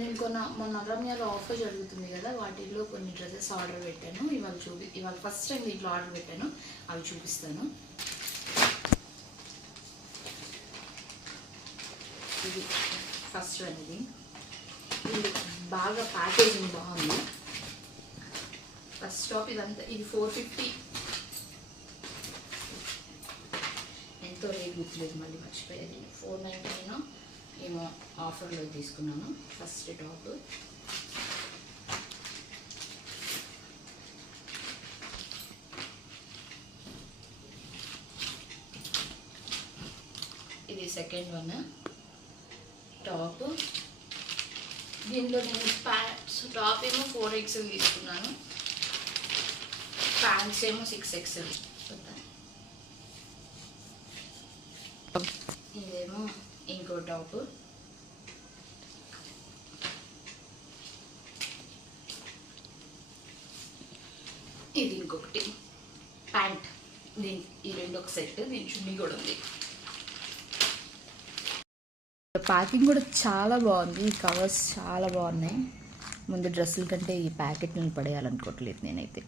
నేను మొన్న రమ్యాలో ఆఫర్ జరుగుతుంది కదా, వాటిల్లో కొన్ని డ్రెస్సెస్ ఆర్డర్ పెట్టాను. ఇవాళ ఫస్ట్ టైం దీంట్లో ఆర్డర్ పెట్టాను, అవి చూపిస్తాను. ఇది ఫస్ట్ వన్. ఇది బాగా ప్యాకేజింగ్ బాగుంది. ఫస్ట్ టాప్ ఇదంతా, ఇది 450. ఎంతో రేట్ గుర్తులేదు, మళ్ళీ మర్చిపోయేది. 499 ఏమో ఆఫర్లో తీసుకున్నాను. ఫస్ట్ టాప్ ఇది. Second one top. దీనిలో నేను ప్యాంట్స్, టాప్ ఏమో 4XL తీసుకున్నాను, ప్యాంట్స్ ఏమో 6XL. ఇదేమో ఇంకో టాప్. ఇది ఇంకొకటి ప్యాంట్. ఈ రెండు ఒక సెట్. దీని చున్నీ కూడా ఉంది. ప్యాకింగ్ కూడా చాలా బాగుంది. ఈ కవర్స్ చాలా బాగున్నాయి. ముందు డ్రెస్సుల కంటే ఈ ప్యాకెట్లను పడేయాలనుకోవట్లేదు నేనైతే.